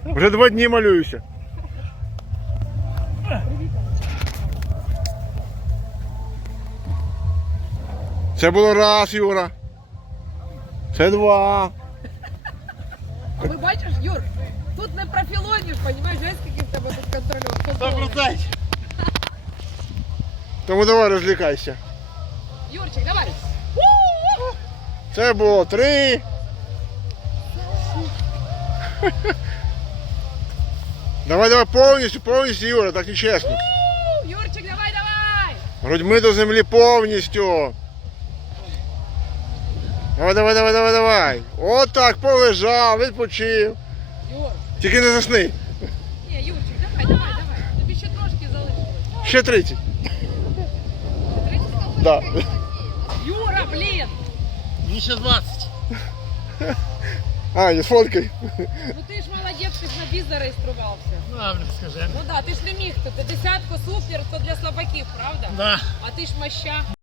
Вже 2 дні малююся. Це було раз, Юра. Це 2. А ви бачиш, Юр, тут не профілоніш, розумієш, ось який в тебе тут контрольор. 100%. Тому давай розлікайся. Юрчик, давай. Це було 3. Давай, повністю, Юра, так нечесно. Юрчик, давай. Грудьми до землі повністю. Давай. От так, полежав, відпочив. Юр. Тільки не засни. Ні, Юрчик, давай. Тобі ще трошки залишилось. Ще 30. Да. Юра, блін. Мені ще 20. А, не сфоткай. Ну ти ж молодець, ти ж на біз зареєструвався. Ну, скажи. Ну да, ти ж не міг, ти десятку супер, то для слабаків, правда? Да. А ти ж моща.